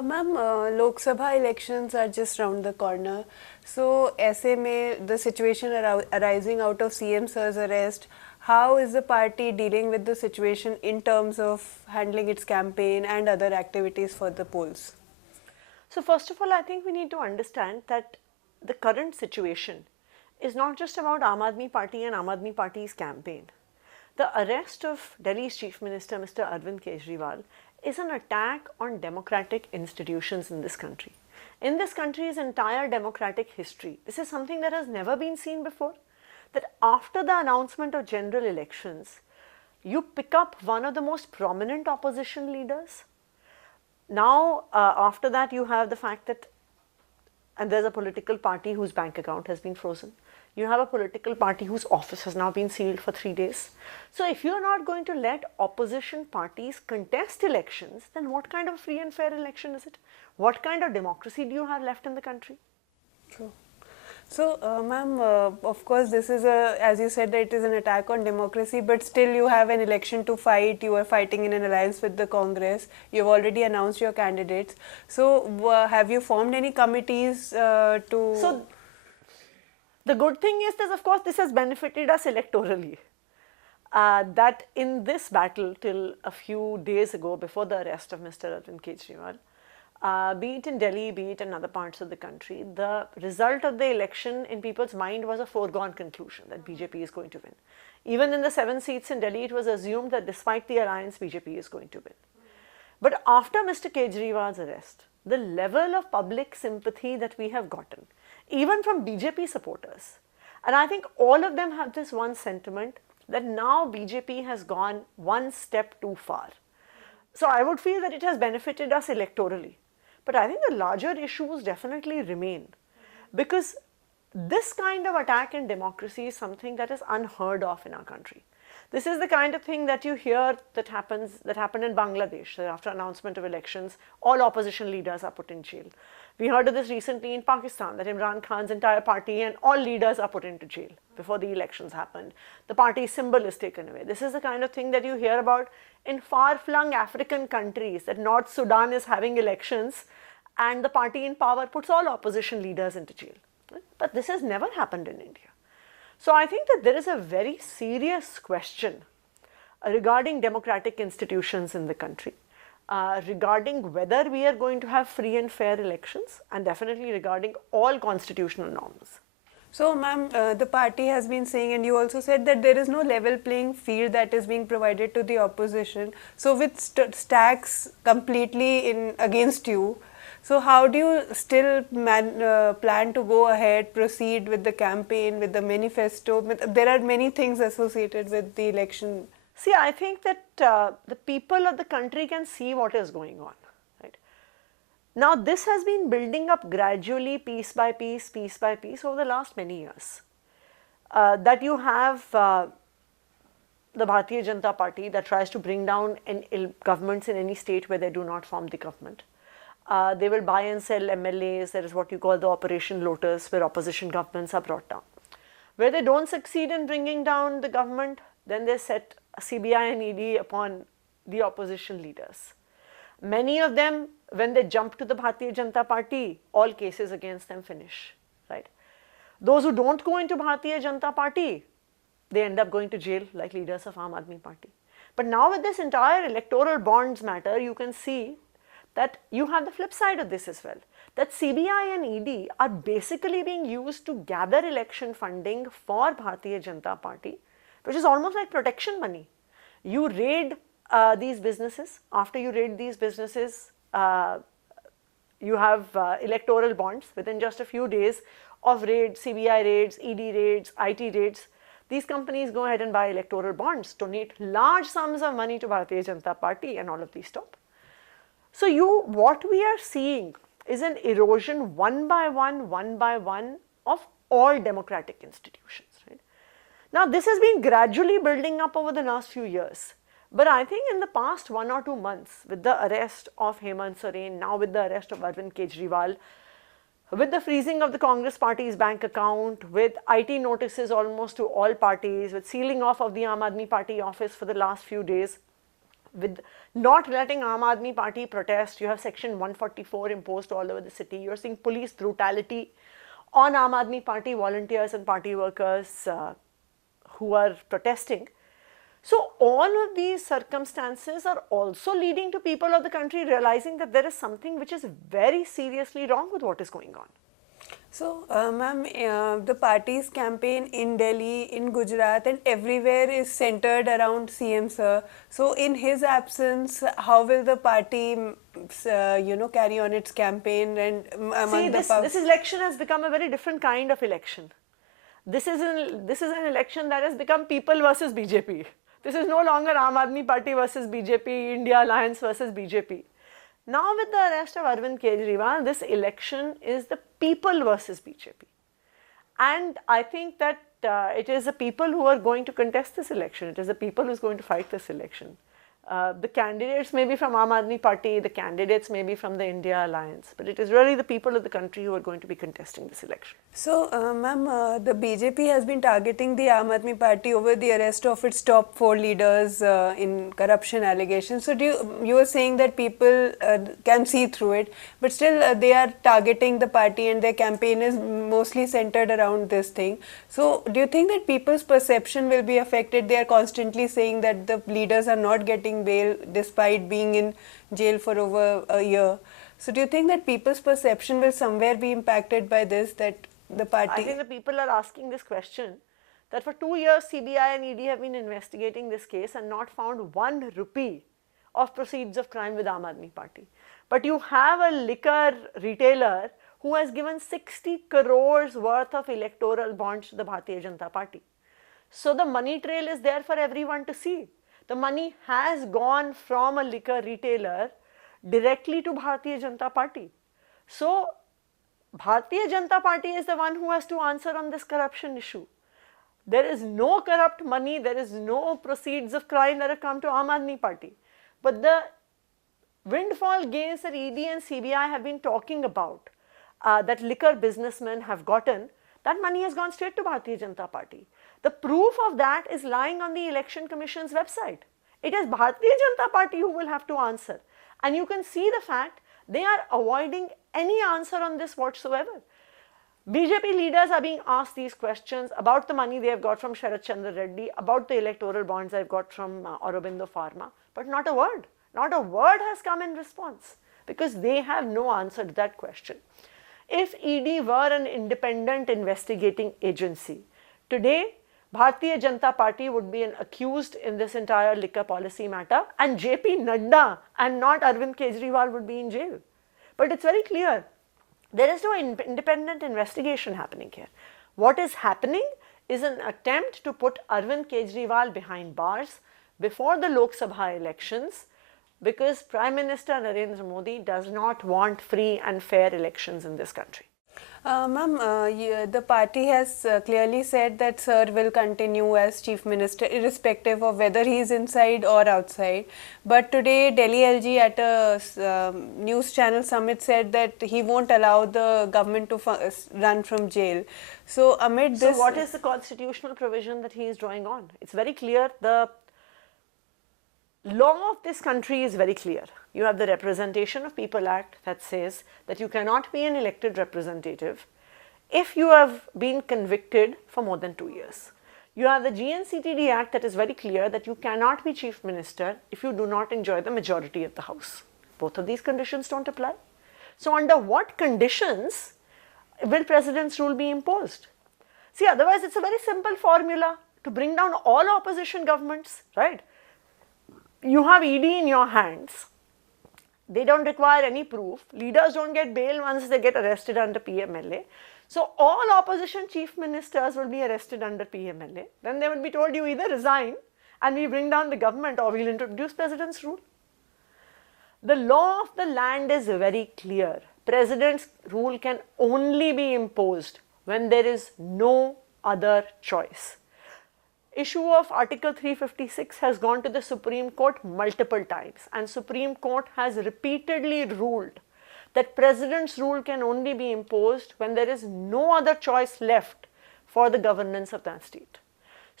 Ma'am, Lok Sabha elections are just round the corner. So, ऐसे में the situation arising out of CM Sir's arrest, how is the party dealing with the situation in terms of handling its campaign and other activities for the polls? So first of all, I think we need to understand that the current situation is not just about Aam Aadmi Party and Aam Aadmi Party's campaign. The arrest of Delhi's Chief Minister, Mr. Arvind Kejriwal, is an attack on democratic institutions in this country. In this country's entire democratic history, this is something that has never been seen before. That after the announcement of general elections, you pick up one of the most prominent opposition leaders. Now, after that, you have the fact that, and there's a political party whose bank account has been frozen. You have a political party whose office has now been sealed for 3 days. So if you're not going to let opposition parties contest elections, then what kind of free and fair election is it? What kind of democracy do you have left in the country? True. So, ma'am, of course, this is as you said, that it is an attack on democracy, but still you have an election to fight. You are fighting in an alliance with the Congress. You've already announced your candidates. So, have you formed any committees to... So, the good thing is that, of course, this has benefited us electorally. That in this battle till a few days ago, before the arrest of Mr. Arvind Kejriwal, be it in Delhi, be it in other parts of the country, the result of the election in people's mind was a foregone conclusion that BJP is going to win. Even in the 7 seats in Delhi, it was assumed that despite the alliance, BJP is going to win. But after Mr. Kejriwal's arrest, the level of public sympathy that we have gotten, even from BJP supporters, and I think all of them have this one sentiment that now BJP has gone one step too far. So I would feel that it has benefited us electorally. But I think the larger issues definitely remain, because this kind of attack in democracy is something that is unheard of in our country. This is the kind of thing that you hear that happened in Bangladesh. After announcement of elections, all opposition leaders are put in jail. We heard of this recently in Pakistan, that Imran Khan's entire party and all leaders are put into jail before the elections happened. The party's symbol is taken away. This is the kind of thing that you hear about in far-flung African countries, that North Sudan is having elections and the party in power puts all opposition leaders into jail. But this has never happened in India. So I think that there is a very serious question regarding democratic institutions in the country, regarding whether we are going to have free and fair elections, and definitely regarding all constitutional norms. So, ma'am, the party has been saying, and you also said that there is no level playing field that is being provided to the opposition. So, with stacks completely against you, so how do you still plan to go ahead, proceed with the campaign, with the manifesto? There are many things associated with the election. See, I think that the people of the country can see what is going on. Right? Now, this has been building up gradually, piece by piece over the last many years. That you have the Bharatiya Janata Party that tries to bring down governments in any state where they do not form the government. They will buy and sell MLAs. There is what you call the Operation Lotus, where opposition governments are brought down. Where they don't succeed in bringing down the government, then they set CBI and ED upon the opposition leaders. Many of them, when they jump to the Bharatiya Janata Party, all cases against them finish. Right? Those who don't go into Bharatiya Janata Party, they end up going to jail like leaders of Aam Aadmi Party. But now with this entire electoral bonds matter, you can see that you have the flip side of this as well. That CBI and ED are basically being used to gather election funding for Bharatiya Janata Party, which is almost like protection money. You raid these businesses. After you raid these businesses, you have electoral bonds within just a few days of raids, CBI raids, ED raids, IT raids. These companies go ahead and buy electoral bonds, donate large sums of money to Bharatiya Janata Party, and all of these stop. So what we are seeing is an erosion one by one of all democratic institutions. Right? Now, this has been gradually building up over the last few years. But I think in the past 1 or 2 months, with the arrest of Hemant Soren, now with the arrest of Arvind Kejriwal, with the freezing of the Congress party's bank account, with IT notices almost to all parties, with sealing off of the Aam Aadmi Party office for the last few days, with not letting Aam Aadmi Party protest. You have Section 144 imposed all over the city. You're seeing police brutality on Aam Aadmi Party volunteers and party workers who are protesting. So all of these circumstances are also leading to people of the country realizing that there is something which is very seriously wrong with what is going on. So, ma'am, the party's campaign in Delhi, in Gujarat, and everywhere is centered around CM sir. So, in his absence, how will the party, carry on its campaign? And see, this election has become a very different kind of election. This is an election that has become people versus BJP. This is no longer Aam Aadmi Party versus BJP, India Alliance versus BJP. Now with the arrest of Arvind Kejriwal, this election is the people versus BJP. And I think that it is the people who are going to contest this election. It is the people who is going to fight this election. The candidates may be from Aam Aadmi Party, the candidates may be from the India Alliance, but it is really the people of the country who are going to be contesting this election. So, ma'am, the BJP has been targeting the Aam Aadmi Party over the arrest of its top 4 leaders in corruption allegations. So, you were saying that people can see through it, but still they are targeting the party and their campaign is mostly centered around this thing. So, do you think that people's perception will be affected? They are constantly saying that the leaders are not getting bail despite being in jail for over a year. So do you think that people's perception will somewhere be impacted by this, that the party... I think the people are asking this question, that for 2 years CBI and ED have been investigating this case and not found 1 rupee of proceeds of crime with Aam Aadmi Party. But you have a liquor retailer who has given 60 crores worth of electoral bonds to the Bharatiya Janata Party. So the money trail is there for everyone to see. The money has gone from a liquor retailer directly to Bharatiya Janata Party. So, Bharatiya Janata Party is the one who has to answer on this corruption issue. There is no corrupt money, there is no proceeds of crime that have come to Aam Aadmi Party. But the windfall gains that ED and CBI have been talking about, that liquor businessmen have gotten, that money has gone straight to Bharatiya Janata Party. The proof of that is lying on the Election Commission's website. It is Bharatiya Janata Party who will have to answer. And you can see the fact they are avoiding any answer on this whatsoever. BJP leaders are being asked these questions about the money they have got from Sharad Chandra Reddy, about the electoral bonds they've got from Aurobindo Pharma, but not a word. Not a word has come in response because they have no answer to that question. If ED were an independent investigating agency, today Bharatiya Janata Party would be an accused in this entire liquor policy matter and JP Nadda and not Arvind Kejriwal would be in jail. But it's very clear, there is no independent investigation happening here. What is happening is an attempt to put Arvind Kejriwal behind bars before the Lok Sabha elections because Prime Minister Narendra Modi does not want free and fair elections in this country. Ma'am, the party has clearly said that Sir will continue as Chief Minister irrespective of whether he is inside or outside. But today Delhi LG at a news channel summit said that he won't allow the government to run from jail. So amid this... So what is the constitutional provision that he is drawing on? It's very clear. The law of this country is very clear. You have the Representation of People Act that says that you cannot be an elected representative if you have been convicted for more than 2 years. You have the GNCTD Act that is very clear that you cannot be Chief Minister if you do not enjoy the majority of the House. Both of these conditions don't apply. So under what conditions will President's rule be imposed? See, otherwise it's a very simple formula to bring down all opposition governments, right? You have ED in your hands. They don't require any proof. Leaders don't get bail once they get arrested under PMLA. So all opposition chief ministers will be arrested under PMLA. Then they will be told you either resign and we bring down the government or we'll introduce President's rule. The law of the land is very clear. President's rule can only be imposed when there is no other choice. Issue of Article 356 has gone to the Supreme Court multiple times and Supreme Court has repeatedly ruled that President's rule can only be imposed when there is no other choice left for the governance of that state.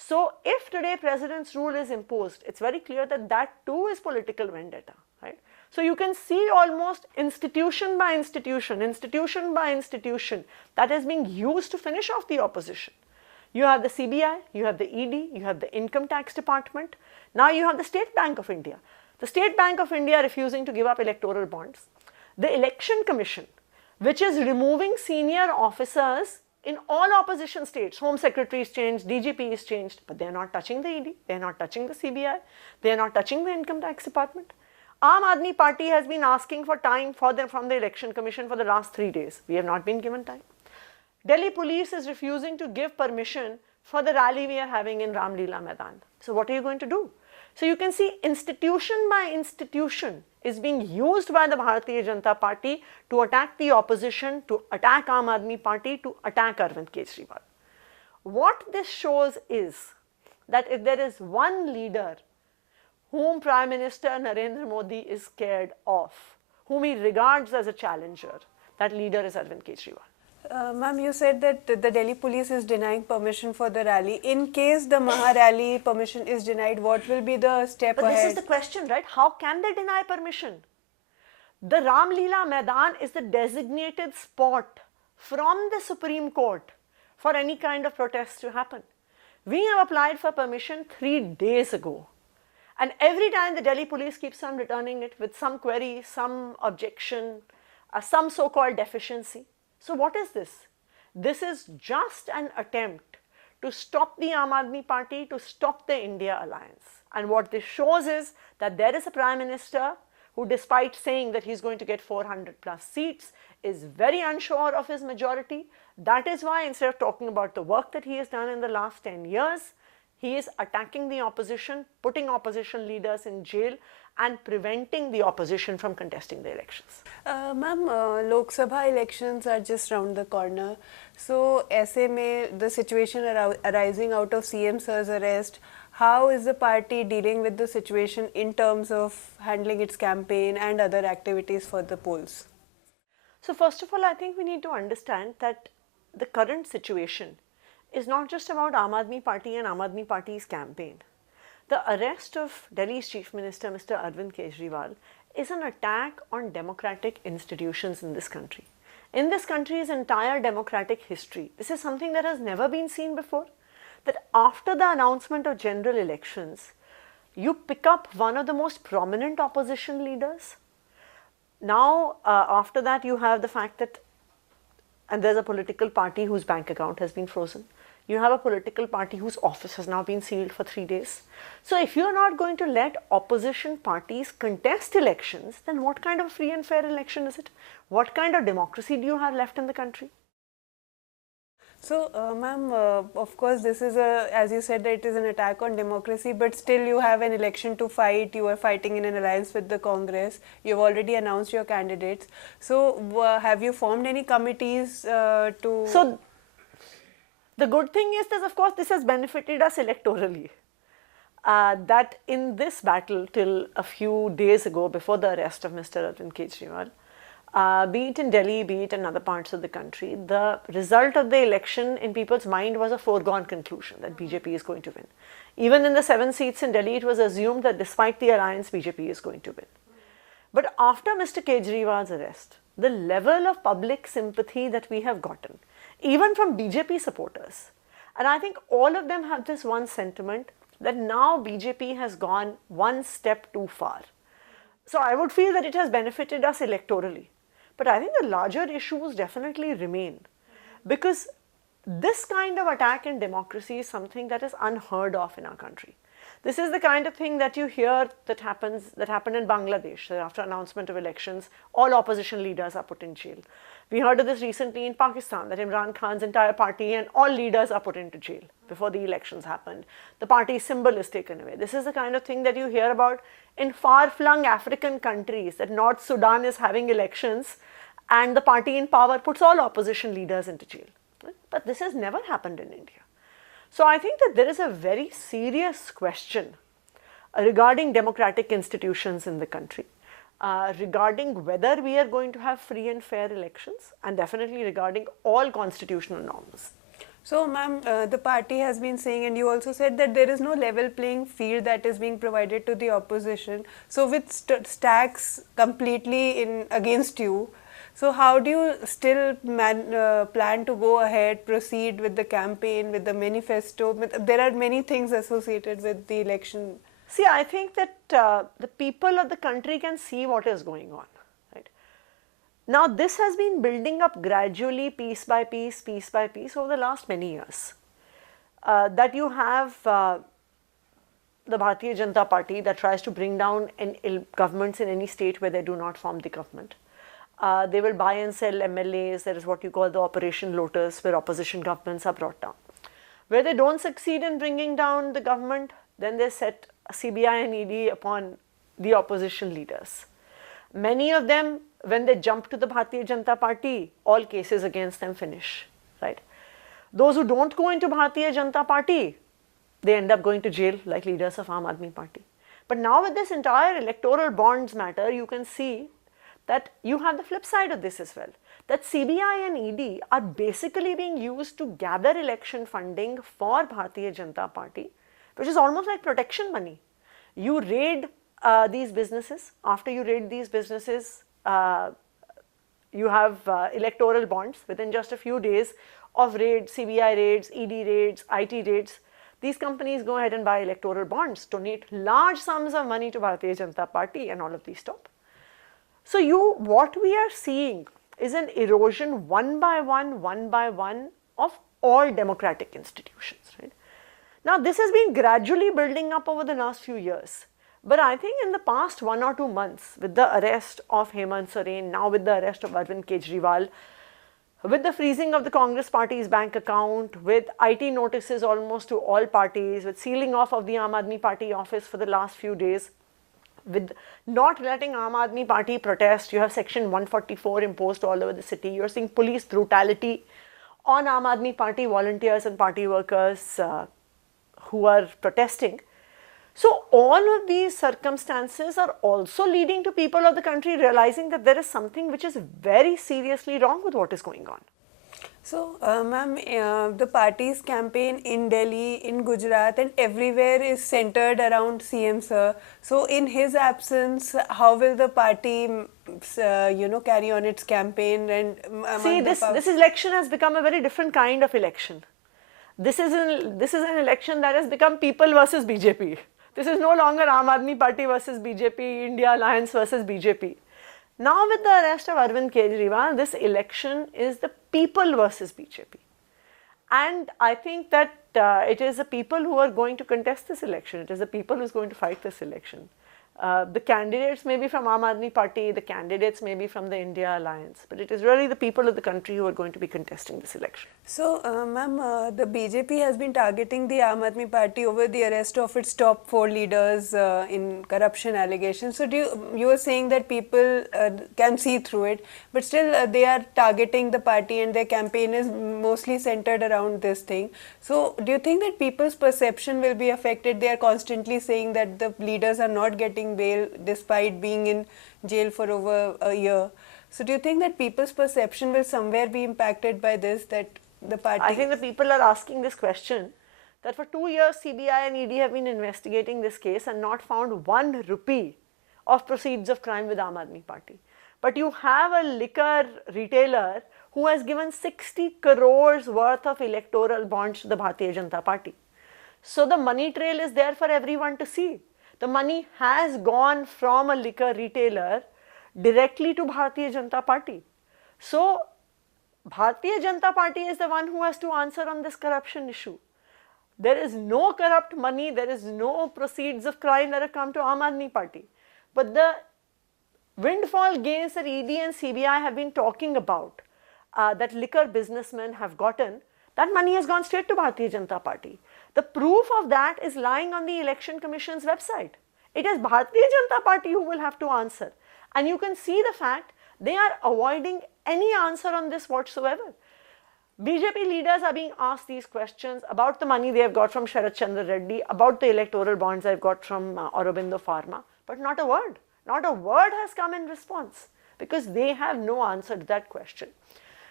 So if today president's rule is imposed, it's very clear that that too is political vendetta, right? So you can see almost institution by institution that is being used to finish off the opposition. You have the CBI, you have the ED, you have the Income Tax Department. Now you have the State Bank of India. The State Bank of India refusing to give up electoral bonds. The Election Commission, which is removing senior officers in all opposition states. Home Secretary is changed, DGP is changed, but they are not touching the ED, they are not touching the CBI, they are not touching the Income Tax Department. Aam Aadmi Party has been asking for time from the Election Commission for the last 3 days. We have not been given time. Delhi police is refusing to give permission for the rally we are having in Ram Leela Maidan. So what are you going to do? So you can see institution by institution is being used by the Bharatiya Janata Party to attack the opposition, to attack Aam Aadmi Party, to attack Arvind Kejriwal. What this shows is that if there is one leader whom Prime Minister Narendra Modi is scared of, whom he regards as a challenger, that leader is Arvind Kejriwal. Ma'am, you said that the Delhi police is denying permission for the rally. In case the Maha rally permission is denied, what will be the step ahead? But this is the question, right? How can they deny permission? The Ram Leela Maidan is the designated spot from the Supreme Court for any kind of protest to happen. We have applied for permission 3 days ago. And every time the Delhi police keeps on returning it with some query, some objection, some so-called deficiency. So what is this? This is just an attempt to stop the Aam Aadmi Party, to stop the India alliance. And what this shows is that there is a Prime Minister who, despite saying that he's going to get 400 plus seats, is very unsure of his majority. That is why, instead of talking about the work that he has done in the last 10 years, he is attacking the opposition, putting opposition leaders in jail and preventing the opposition from contesting the elections. Ma'am, Lok Sabha elections are just round the corner. So, ऐसे में the situation arising out of CM Sir's arrest, how is the party dealing with the situation in terms of handling its campaign and other activities for the polls? So first of all, I think we need to understand that the current situation is not just about Aam Aadmi Party and Aam Aadmi Party's campaign. The arrest of Delhi's Chief Minister, Mr. Arvind Kejriwal, is an attack on democratic institutions in this country. In this country's entire democratic history, this is something that has never been seen before, that after the announcement of general elections, you pick up one of the most prominent opposition leaders. Now, after that, you have the fact that, and there's a political party whose bank account has been frozen. You have a political party whose office has now been sealed for 3 days. So if you're not going to let opposition parties contest elections, then what kind of free and fair election is it? What kind of democracy do you have left in the country? So, ma'am, of course, this is as you said, that it is an attack on democracy, but still you have an election to fight. You are fighting in an alliance with the Congress. You've already announced your candidates. So, have you formed any committees to... So, the good thing is that, of course, this has benefited us electorally. That in this battle till a few days ago, before the arrest of Mr. Arvind Kejriwal, be it in Delhi, be it in other parts of the country, the result of the election in people's mind was a foregone conclusion that BJP is going to win. Even in the 7 seats in Delhi, it was assumed that despite the alliance, BJP is going to win. But after Mr. Kejriwal's arrest, the level of public sympathy that we have gotten, even from BJP supporters, and I think all of them have this one sentiment that now BJP has gone one step too far. So I would feel that it has benefited us electorally. But I think the larger issues definitely remain, because this kind of attack in democracy is something that is unheard of in our country. This is the kind of thing that you hear that happened in Bangladesh. After announcement of elections, all opposition leaders are put in jail. We heard of this recently in Pakistan, that Imran Khan's entire party and all leaders are put into jail before the elections happened. The party's symbol is taken away. This is the kind of thing that you hear about in far-flung African countries, that North Sudan is having elections and the party in power puts all opposition leaders into jail. But this has never happened in India. So I think that there is a very serious question regarding democratic institutions in the country, regarding whether we are going to have free and fair elections, and definitely regarding all constitutional norms. So, ma'am, the party has been saying, and you also said that there is no level playing field that is being provided to the opposition. So, with stacks completely in against you, so how do you still plan to go ahead, proceed with the campaign, with the manifesto? There are many things associated with the election. See, I think that the people of the country can see what is going on. Right? Now, this has been building up gradually, piece by piece over the last many years. That you have the Bharatiya Janata Party that tries to bring down governments in any state where they do not form the government. They will buy and sell MLAs. There is what you call the Operation Lotus, where opposition governments are brought down. Where they don't succeed in bringing down the government, then they set CBI and ED upon the opposition leaders. Many of them, when they jump to the Bharatiya Janata Party, all cases against them finish, right? Those who don't go into Bharatiya Janata Party, they end up going to jail like leaders of Aam Aadmi Party. But now with this entire electoral bonds matter, you can see that you have the flip side of this as well. That CBI and ED are basically being used to gather election funding for Bharatiya Janata Party, which is almost like protection money. You raid these businesses. After you raid these businesses, you have electoral bonds within just a few days of raids, CBI raids, ED raids, IT raids. These companies go ahead and buy electoral bonds, donate large sums of money to Bharatiya Janata Party, and all of these stop. So what we are seeing is an erosion one by one of all democratic institutions, right? Now, this has been gradually building up over the last few years. But I think in the past 1 or 2 months, with the arrest of Hemant Soren, now with the arrest of Arvind Kejriwal, with the freezing of the Congress party's bank account, with IT notices almost to all parties, with sealing off of the Aam Aadmi Party office for the last few days, with not letting Aam Aadmi Party protest, you have section 144 imposed all over the city. You're seeing police brutality on Aam Aadmi Party volunteers and party workers who are protesting. So all of these circumstances are also leading to people of the country realizing that there is something which is very seriously wrong with what is going on. So, ma'am, the party's campaign in Delhi, in Gujarat, and everywhere is centered around CM sir. So, in his absence, how will the party, carry on its campaign? And see, this election has become a very different kind of election. This is an election that has become people versus BJP. This is no longer Aam Aadmi Party versus BJP, India Alliance versus BJP. Now with the arrest of Arvind Kejriwal, this election is the people versus BJP. And I think that it is the people who are going to contest this election. It is the people who is going to fight this election. The candidates may be from Aam Aadmi Party, the candidates may be from the India Alliance, but it is really the people of the country who are going to be contesting this election. So, ma'am, the BJP has been targeting the Aam Aadmi Party over the arrest of its top 4 leaders in corruption allegations. So, you were saying that people can see through it, but still they are targeting the party and their campaign is mostly centered around this thing. So, do you think that people's perception will be affected? They are constantly saying that the leaders are not getting bail despite being in jail for over a year. So do you think that people's perception will somewhere be impacted by this, that the party... I think the people are asking this question, that for 2 years CBI and ED have been investigating this case and not found 1 rupee of proceeds of crime with Aam Aadmi Party. But you have a liquor retailer who has given 60 crores worth of electoral bonds to the Bharatiya Janata Party. So the money trail is there for everyone to see. The money has gone from a liquor retailer directly to Bharatiya Janata Party. So, Bharatiya Janata Party is the one who has to answer on this corruption issue. There is no corrupt money, there is no proceeds of crime that have come to Aam Aadmi Party. But the windfall gains that ED and CBI have been talking about, that liquor businessmen have gotten, that money has gone straight to Bharatiya Janata Party. The proof of that is lying on the Election Commission's website. It is Bharatiya Janata Party who will have to answer. And you can see the fact they are avoiding any answer on this whatsoever. BJP leaders are being asked these questions about the money they have got from Sharat Chandra Reddy, about the electoral bonds they have got from Aurobindo Pharma, but not a word. Not a word has come in response because they have no answer to that question.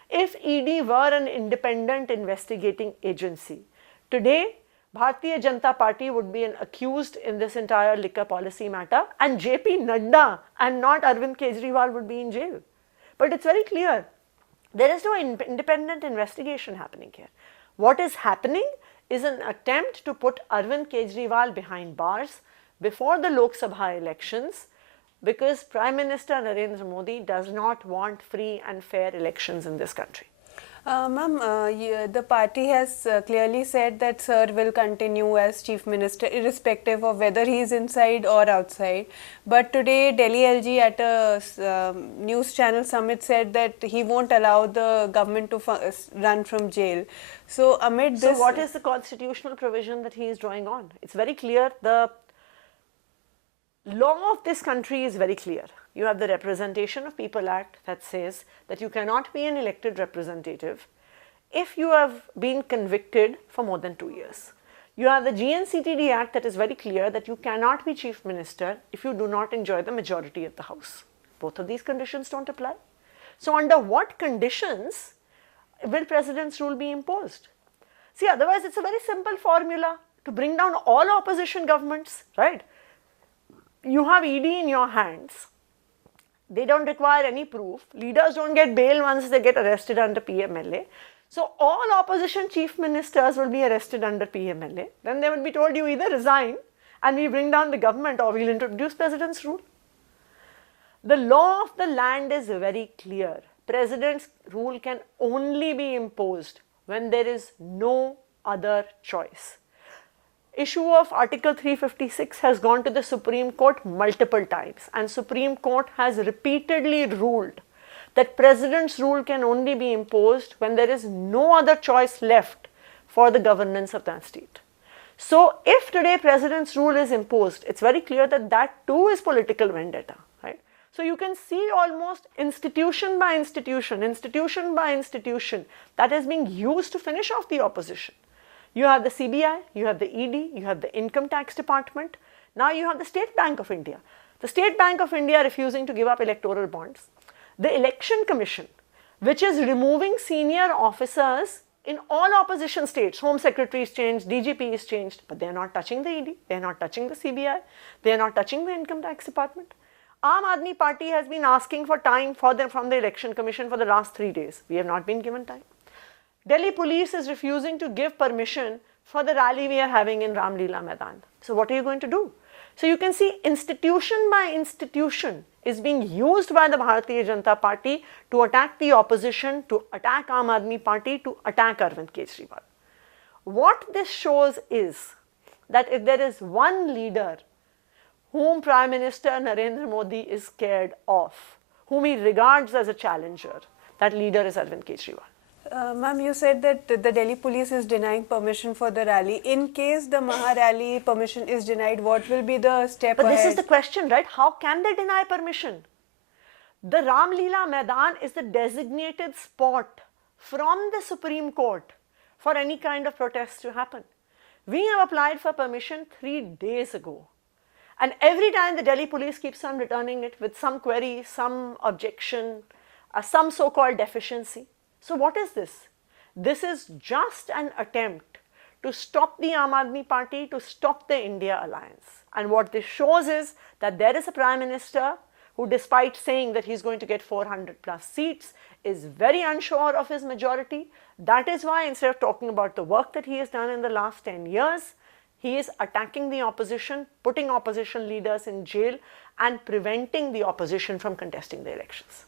If ED were an independent investigating agency, today Bharatiya Janata Party would be an accused in this entire liquor policy matter, and JP Nadda and not Arvind Kejriwal would be in jail. But it's very clear, there is no independent investigation happening here. What is happening is an attempt to put Arvind Kejriwal behind bars before the Lok Sabha elections, because Prime Minister Narendra Modi does not want free and fair elections in this country. Ma'am, the party has clearly said that Sir will continue as Chief Minister irrespective of whether he is inside or outside. But today Delhi LG at a news channel summit said that he won't allow the government to run from jail. So amid this... So what is the constitutional provision that he is drawing on? It's very clear. The law of this country is very clear. You have the Representation of People Act that says that you cannot be an elected representative if you have been convicted for more than 2 years. You have the GNCTD Act that is very clear that you cannot be Chief Minister if you do not enjoy the majority of the House. Both of these conditions don't apply. So under what conditions will President's rule be imposed? See, otherwise it's a very simple formula to bring down all opposition governments, right? You have ED in your hands. They don't require any proof. Leaders don't get bail once they get arrested under PMLA. So all opposition chief ministers will be arrested under PMLA. Then they will be told, you either resign and we bring down the government, or we'll introduce President's rule. The law of the land is very clear. President's rule can only be imposed when there is no other choice. Issue of Article 356 has gone to the Supreme Court multiple times, and Supreme Court has repeatedly ruled that President's rule can only be imposed when there is no other choice left for the governance of that state. So if today President's rule is imposed, it's very clear that that too is political vendetta, right? So you can see almost institution by institution that is being used to finish off the opposition. You have the CBI, you have the ED, you have the Income Tax Department. Now you have the State Bank of India. The State Bank of India refusing to give up electoral bonds. The Election Commission, which is removing senior officers in all opposition states. Home Secretary is changed, DGP is changed, but they are not touching the ED, they are not touching the CBI, they are not touching the Income Tax Department. Aam Aadmi Party has been asking for time from the Election Commission for the last 3 days. We have not been given time. Delhi police is refusing to give permission for the rally we are having in Ram Leela Maidan. So what are you going to do? So you can see institution by institution is being used by the Bharatiya Janata Party to attack the opposition, to attack Aam Aadmi Party, to attack Arvind Kejriwal. What this shows is that if there is one leader whom Prime Minister Narendra Modi is scared of, whom he regards as a challenger, that leader is Arvind Kejriwal. Ma'am, you said that the Delhi police is denying permission for the rally. In case the Maha rally permission is denied, what will be the step ahead? But this is the question, right? How can they deny permission? The Ram Leela Maidan is the designated spot from the Supreme Court for any kind of protest to happen. We have applied for permission 3 days ago. And every time the Delhi police keeps on returning it with some query, some objection, some so-called deficiency. So what is this? This is just an attempt to stop the Aam Aadmi Party, to stop the India Alliance. And what this shows is that there is a Prime Minister who, despite saying that he's going to get 400 plus seats, is very unsure of his majority. That is why, instead of talking about the work that he has done in the last 10 years, he is attacking the opposition, putting opposition leaders in jail, and preventing the opposition from contesting the elections.